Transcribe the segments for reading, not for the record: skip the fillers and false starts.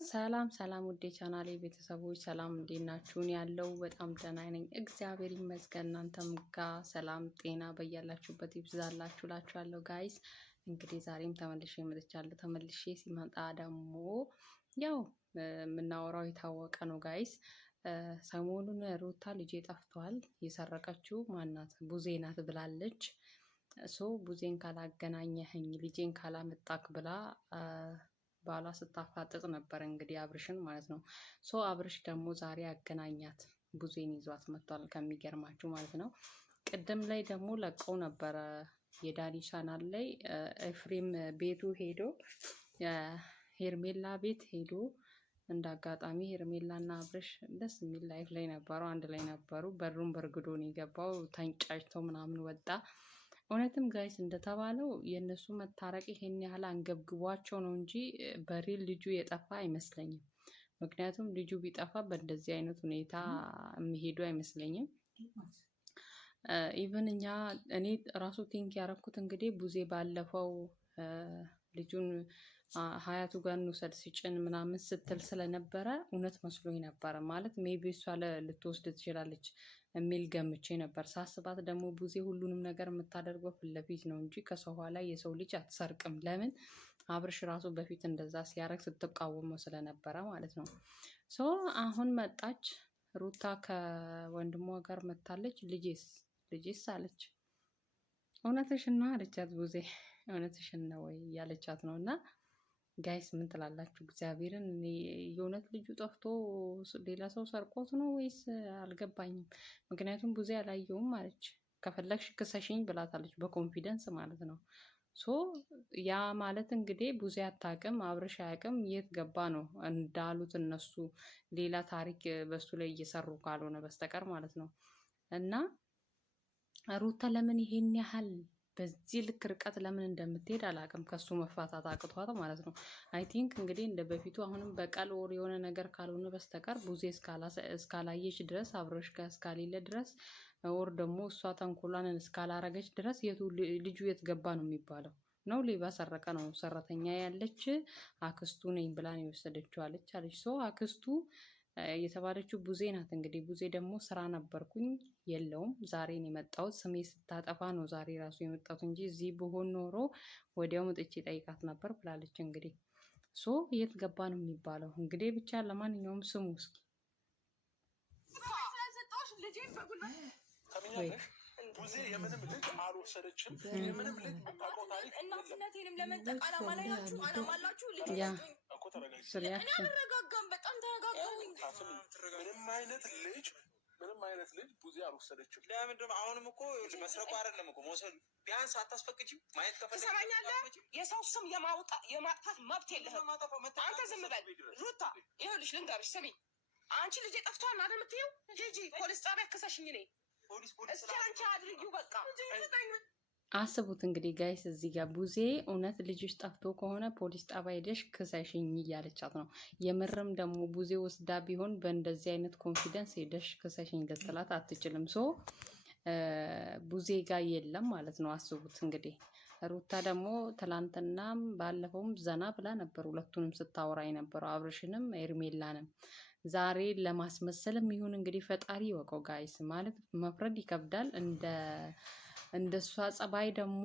ሰላም ሰላም ውዴ ቻናሌ ቤተሰቦች ሰላም እንዴት ናችሁ? እኔ ያለው በጣም ደህና ነኝ፣ እግዚአብሔር ይመስገን። እናንተም ጋር ሰላም ጤና በያላችሁበት ይብዛላችሁ እላችኋለሁ። ጋይስ እንግዲህ ዛሬም ተመልሼ መጥቻለሁ። ተመልሼ ሲመጣ ደግሞ ያው የምናወራው የታወቀ ነው ጋይስ። ሰሞኑን ሩታ ልጄ ጠፍቷል፣ የሰረቀችው ማናት ቡዜ ናት ብላለች። ቡዜን ካላገናኘኸኝ ልጄን ካላመጣክ ብላ ባሏ ስታፋጥጥ ነበር እንግዲህ አብርሽን ማለት ነው። አብርሽ ደግሞ ዛሬ አገናኛት፣ ቡዜን ይዟት መጥቷል። ከሚገርማችሁ ማለት ነው። ቅድም ላይ ደግሞ ለቀው ነበረ የዳኒ ቻናል ላይ ኤፍሬም ቤቱ ሄዶ ሄርሜላ ቤት ሄዶ እንደ አጋጣሚ ሄርሜላ እና አብርሽ ደስ የሚል ላይፍ ላይ ነበሩ፣ አንድ ላይ ነበሩ። በሩን በርግዶ ነው የገባው፣ ተንጫጭተው ምናምን ወጣ። እውነትም ጋይስ እንደተባለው የእነሱ መታረቅ ይሄን ያህል አንገብግቧቸው ነው እንጂ በሪል ልጁ የጠፋ አይመስለኝም። ምክንያቱም ልጁ ቢጠፋ በእንደዚህ አይነት ሁኔታ የሚሄዱ አይመስለኝም። ኢቨን እኔ ራሱ ቲንክ ያረኩት እንግዲህ ቡዜ ባለፈው ልጁን ሀያቱ ጋር እንውሰድ ሲጭን ምናምን ስትል ስለነበረ እውነት መስሎኝ ነበረ። ማለት ሜቢ እሷ ልትወስድ ትችላለች የሚል ገምቼ ነበር። ሳስባት ደግሞ ቡዜ ሁሉንም ነገር የምታደርገው ፊት ለፊት ነው እንጂ ከሰው ኋላ የሰው ልጅ አትሰርቅም። ለምን አብርሽ ራሱ በፊት እንደዛ ሲያረግ ስትቃወመው ስለነበረ ማለት ነው። አሁን መጣች ሩታ ከወንድሟ ጋር መታለች። ልጄስ አለች። እውነትሽን ነው አለቻት ቡዜ። እውነትሽን ነው ወይ እያለቻት ነው። እና ጋይስ ምን ትላላችሁ? እግዚአብሔርን የእውነት ልጁ ጠፍቶ ሌላ ሰው ሰርቆት ነው ወይስ አልገባኝም። ምክንያቱም ቡዜ አላየውም አለች። ከፈለግሽ ክሰሽኝ ብላታለች፣ በኮንፊደንስ ማለት ነው። ያ ማለት እንግዲህ ቡዜ አታውቅም፣ አብርሽ አያውቅም፣ የት ገባ ነው እንዳሉት እነሱ ሌላ ታሪክ በሱ ላይ እየሰሩ ካልሆነ በስተቀር ማለት ነው። እና ሩታ ለምን ይሄን ያህል በዚህ ልክ ርቀት ለምን እንደምትሄድ አላውቅም። ከሱ መፋታት አቅቷት ማለት ነው። አይ ቲንክ እንግዲህ እንደ በፊቱ አሁንም በቃል ወር የሆነ ነገር ካልሆነ በስተቀር ቡዜ እስካላየች ድረስ አብረሽ ጋር እስካሌለ ድረስ ወር ደግሞ እሷ ተንኮሏን እስካላረገች ድረስ ልጁ የት ገባ ነው የሚባለው። ነው ሌባ ሰረቀ ነው። ሰራተኛ ያለች አክስቱ ነኝ ብላ ነው የወሰደችው አለች። አክስቱ የተባለችው ቡዜ ናት። እንግዲህ ቡዜ ደግሞ ስራ ነበርኩኝ የለውም ዛሬ ነው የመጣሁት፣ ስሜ ስታጠፋ ነው ዛሬ ራሱ የመጣሁት እንጂ እዚህ ብሆን ኖሮ ወዲያው መጥቼ ጠይቃት ነበር ብላለች። እንግዲህ የት ገባ ነው የሚባለው። እንግዲህ ብቻ ለማንኛውም ስሙ እስኪ ቡዜ የምንም ልጅ አልወሰደችም። የምንም ልጅ የምታውቀው ታሪክ እናትነቴንም ለመንጠቅ አላማ ላይ ናችሁ፣ አላማ አላችሁ። ልጅ እኮ ተረጋግጥ። አልረጋጋም፣ በጣም ተረጋጋሁኝ። ምንም አይነት ልጅ ቡዜ አልወሰደችም። ለምንድን አሁንም እኮ መስረቁ አይደለም እኮ መውሰዱ። ቢያንስ አታስፈቅጂም? ማየት ከፈለግሽ ትሰማኛለህ? የሰው ስም የማጥፋት መብት የለህም አንተ። ዝም በል ሩታ። ይኸውልሽ ልንገርሽ፣ ስሚ፣ አንቺ ልጄ ጠፍቷል ማለት የምትይው ሂጂ ፖሊስ ጣቢያ ክሰሽኝ። እኔ እስኪ አንቺ አድርጊው በቃ። አስቡት እንግዲህ ጋይስ፣ እዚህ ጋር ቡዜ እውነት ልጅሽ ጠፍቶ ከሆነ ፖሊስ ጣቢያ ሄደሽ ክሰሽኝ እያለቻት ነው። የምርም ደግሞ ቡዜ ወስዳ ቢሆን በእንደዚህ አይነት ኮንፊደንስ ሄደሽ ክሰሽኝ ልትላት አትችልም። ቡዜ ጋር የለም ማለት ነው። አስቡት እንግዲህ። ሩታ ደግሞ ትላንትናም ባለፈውም ዘና ብላ ነበር፣ ሁለቱንም ስታወራ የነበረው አብርሽንም ኤርሜላንም። ዛሬ ለማስመሰልም ይሁን እንግዲህ ፈጣሪ ይወቀው ጋይስ። ማለት መፍረድ ይከብዳል። እንደ እሷ ጸባይ ደግሞ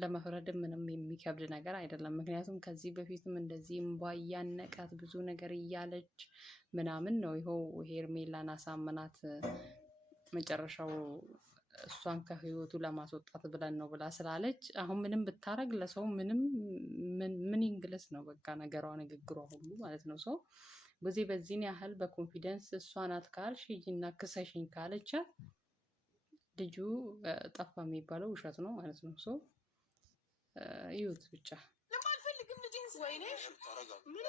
ለመፍረድ ምንም የሚከብድ ነገር አይደለም። ምክንያቱም ከዚህ በፊትም እንደዚህ እምባ እያነቃት ብዙ ነገር እያለች ምናምን ነው ይኸው ሄርሜላን አሳመናት። መጨረሻው እሷን ከህይወቱ ለማስወጣት ብለን ነው ብላ ስላለች አሁን ምንም ብታረግ ለሰው ምን ይንግለስ ነው በቃ ነገሯ፣ ንግግሯ ሁሉ ማለት ነው። በዚህን ያህል በኮንፊደንስ እሷ ናት ካልሽ ሂጂና ክሰሽኝ ካለቻት ልጁ ጠፋ የሚባለው ውሸት ነው ማለት ነው። ይሁት ብቻ ለማልፈልግም ልጅን ወይኔ ምን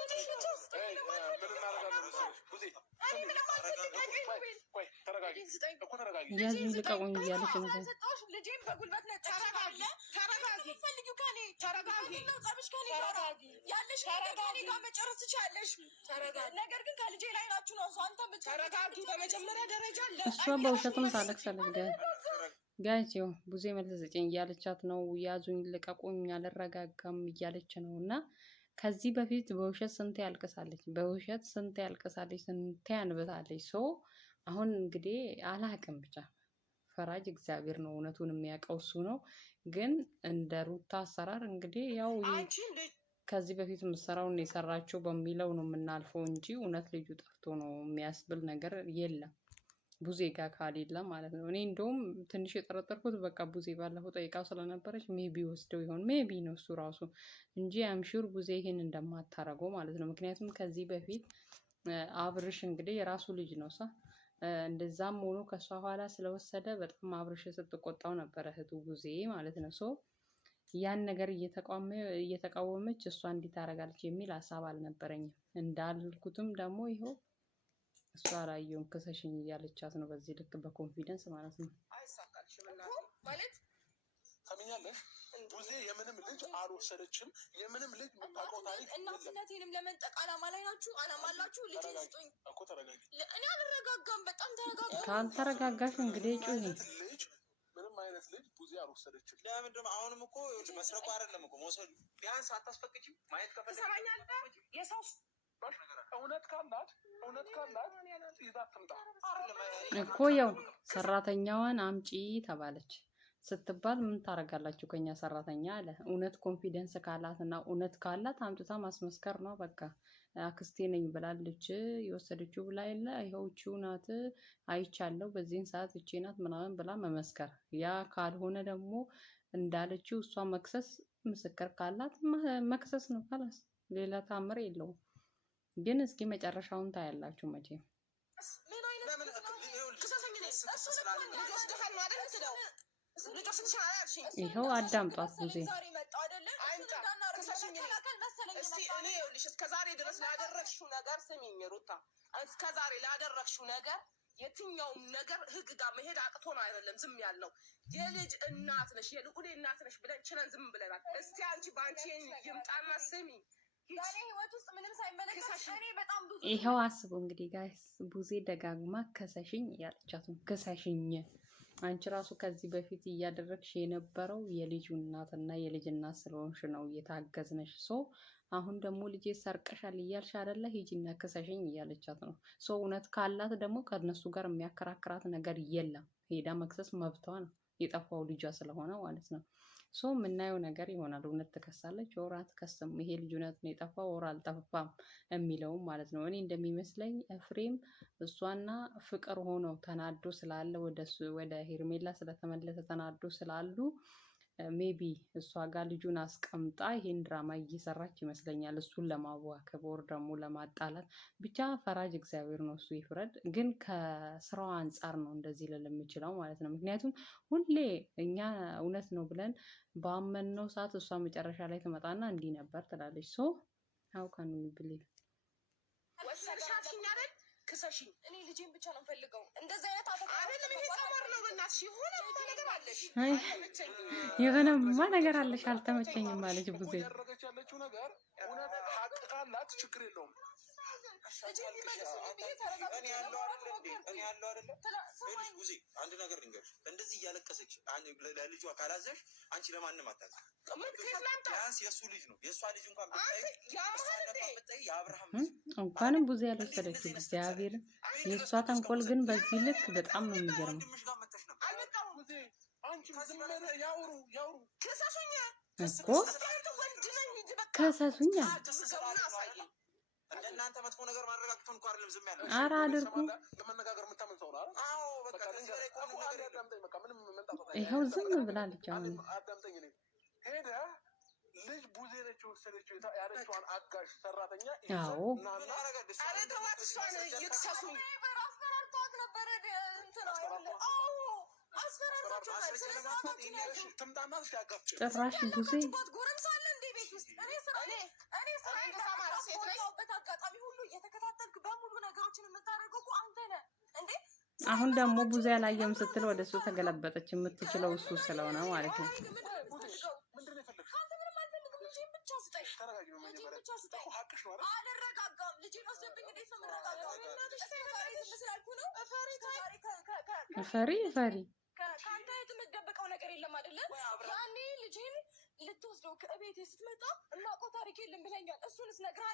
ያዙ ልቀቁኝ እያለች ነው። ልጄን በጉልበት ነው። መጨረስ ትችያለሽ፣ ነገር ግን ከልጄ ላይ ናችሁ ነው። ተረጋጊ። በመጀመሪያ ደረጃ እሷ በውሸትም ታለቅሳለች። ጋይስ ይኸው ቡዜ መልስ ስጪኝ እያለቻት ነው። ያዙኝ ልቀቁኝ አልረጋጋም እያለች ነው። እና ከዚህ በፊት በውሸት ስንቴ ያልቅሳለች፣ ስንቴ አንብታለች። ሶ አሁን እንግዲህ አላቅም ብቻ ፈራጅ እግዚአብሔር ነው፣ እውነቱን የሚያውቀው እሱ ነው። ግን እንደ ሩታ አሰራር እንግዲህ ያው ከዚህ በፊት የምትሰራውን የሰራችው በሚለው ነው የምናልፈው እንጂ እውነት ልጁ ጠፍቶ ነው የሚያስብል ነገር የለም። ቡዜ ጋር ካሌለ ማለት ነው። እኔ እንደውም ትንሽ የጠረጠርኩት በቃ ቡዜ ባለፈው ጠይቃው ስለነበረች ሜቢ ወስደው ይሆን ሜቢ ነው እሱ ራሱ እንጂ አምሹር ቡዜ ይሄን እንደማታረገው ማለት ነው። ምክንያቱም ከዚህ በፊት አብርሽ እንግዲህ የራሱ ልጅ ነው ሳ እንደዛም ሆኖ ከሷ ኋላ ስለወሰደ በጣም አብርሽ ስትቆጣው ነበረ እህቱ ቡዜ ማለት ነው። ሶ ያን ነገር እየተቃወመች እሷ እንዲህ ታደርጋለች የሚል ሀሳብ አልነበረኝም። እንዳልኩትም ደግሞ ይኸው እሷ አላየውም ክሰሽኝ እያለቻት ነው በዚህ ልክ በኮንፊደንስ ማለት ነው። ማለት ሰምኛለሽ ቡዜ የምንም ልጅ አልወሰደችም። የምንም ልጅ የምታውቀው ታሪክ እናትነቴንም ለመንጠቅ አላማ ላይ ናችሁ። አላማ አላችሁ። ልጅ ስጡኝ እኮ ተረጋጊ። እኔ አልረጋጋም። በጣም ተረጋጋ። ካልተረጋጋሽ እንግዲህ ጩሂ። ምንም አይነት ልጅ ቡዜ አልወሰደችም። ለምንድን አሁንም እኮ መስረቁ አይደለም እኮ መውሰዱ ቢያንስ አታስፈቅጂ ማየት ትሰማኛለህ? የሰው እውነት ካላት ይዛ ትምጣ እኮ ያው ሰራተኛዋን አምጪ ተባለች ስትባል ምን ታረጋላችሁ ከኛ ሰራተኛ አለ። እውነት ኮንፊደንስ ካላት እና እውነት ካላት አምጥታ ማስመስከር ነው በቃ። አክስቴ ነኝ ብላለች የወሰደችው ብላ የለ ይኸውቺው ናት አይቻለሁ በዚህን ሰዓት እቺ ናት ምናምን ብላ መመስከር። ያ ካልሆነ ደግሞ እንዳለችው እሷ መክሰስ ምስክር ካላት መክሰስ ነው ካላስ ሌላ ታምር የለውም። ግን እስኪ መጨረሻውን ታያላችሁ መቼም። ይኸው አዳምጧት ቡዜ እስከዛሬ ድረስ ላደረግሽው ነገር ስሚኝ ሩታ፣ እስከዛሬ ላደረግሽው ነገር የትኛውም ነገር ህግ ጋር መሄድ አቅቶ ነው አይደለም ዝም ያልነው። የልጅ እናት ነሽ፣ የልዑል እናት ነሽ ብለን ችለን ዝም ብለናል። እስቲ አንቺ ባንቺ ይምጣና ስሚ ያኔ ህይወት ውስጥ ምንም ሳይመለከት እኔ በጣም ብዙ ይኸው አስቡ እንግዲህ ጋይስ ቡዜ ደጋግማ ከሰሽኝ ያለቻት ነው። ከሰሽኝ አንቺ ራሱ ከዚህ በፊት እያደረግሽ የነበረው የልጁ እናትና የልጅ እናት ስለሆንሽ ነው እየታገዝነሽ። ሶ አሁን ደግሞ ልጄ ሰርቀሻል እያልሽ አይደለ ሂጂና ከሰሽኝ እያለቻት ነው። ሶ እውነት ካላት ደግሞ ከነሱ ጋር የሚያከራክራት ነገር የለም። ሄዳ መክሰስ መብቷ ነው፣ የጠፋው ልጇ ስለሆነ ማለት ነው። ሶ የምናየው ነገር ይሆናል። እውነት ትከሳለች ወር አትከስም፣ ይሄ ልጅ እውነት ነው የጠፋው ወር አልጠፋም የሚለውም ማለት ነው። እኔ እንደሚመስለኝ ኤፍሬም እሷና ፍቅር ሆነው ተናዶ ስላለ ወደ ሄርሜላ ስለተመለሰ ተናዶ ስላሉ ሜቢ እሷ ጋር ልጁን አስቀምጣ ይሄን ድራማ እየሰራች ይመስለኛል፣ እሱን ለማዋከብ ወር ደግሞ ለማጣላት። ብቻ ፈራጅ እግዚአብሔር ነው፣ እሱ ይፍረድ። ግን ከስራዋ አንጻር ነው እንደዚህ ልል የምችለው ማለት ነው። ምክንያቱም ሁሌ እኛ እውነት ነው ብለን ባመንነው ሰዓት እሷ መጨረሻ ላይ ትመጣና እንዲህ ነበር ትላለች። ሶ ሀው ካን ዊ ቢሊቭ ወሰድሻትኝ አይደል? ክሰሽኝ። እኔ ልጄን ብቻ ነው ፈልገው። እንደዛ አይነት አይደለም። ይሄ ቀመር ነው። በእናትሽ የሆነማ ነገር አለሽ። የሆነማ ነገር አለሽ አልተመቸኝም ማለች ቡዜ። ያደረገች ያለችው ነገር እውነት ሀቅ ካላት ችግር የለውም። እኔ ያለው አይደለ ቡዜ አንድ ነገር ልንገርሽ፣ እንደዚህ እያለቀሰች ለልጇ ካላዘሽ አንቺ ለማንም አታውቅም። ቢያንስ የእሱ ልጅ ነው፣ የእሷ ልጅ እንኳን ብታይ የአብርሃም ልጅ እንኳንም ቡዜ ያልወሰደችው እግዚአብሔር። የእሷ ተንኮል ግን በዚህ ልክ በጣም ነው የሚገርመው እኮ። ከሰሱኛ እንደናንተ መጥፎ ነገር ማረጋግጡን እንኳን አይደለም ዝም ያለው። ኧረ አድርጉ። ለመነጋገር የምታመን ሰው ነው አይደል? አዎ በቃ ከዚህ በላይ ቆም ነገር አዳምጠኝ። በቃ ምንም መንጣጣ ይኸው ዝም ብላለች። አሁን አዳምጠኝ። እኔ ሄደ ልጅ ቡዜ ነች የወሰደችው ያለችዋን አጋዥ ሰራተኛ አዎ ምን አረጋግጥ? አረ ተዋት፣ እሷን ይክሰሱኝ። አስፈራርቷት ነበረ እንትን ነው። አዎ አስፈራርቷት ትምጣና ሲያጋጭ ጭራሽ ቡዜ ጎረምሳ አለ እንደ ቤት ውስጥ እኔ ስራ በወጣሁበት አጋጣሚ ሁሉ እየተከታተልክ በሙሉ ነገሮችን የምታደርገው እኮ አንተ ነህ እንዴ። አሁን ደግሞ ቡዜ አላየም ስትል ወደ እሱ ተገለበጠች። የምትችለው እሱ ስለሆነ ማለት ነው። ፈሪ ከአንተ የምትደብቀው ነገር የለም አይደለ? ያኔ ልጄን ልትወስድ ነው ከቤቴ ስትመጣ እናቆ ታሪክ የለም ብለኛል። እሱንስ ነግረሃል?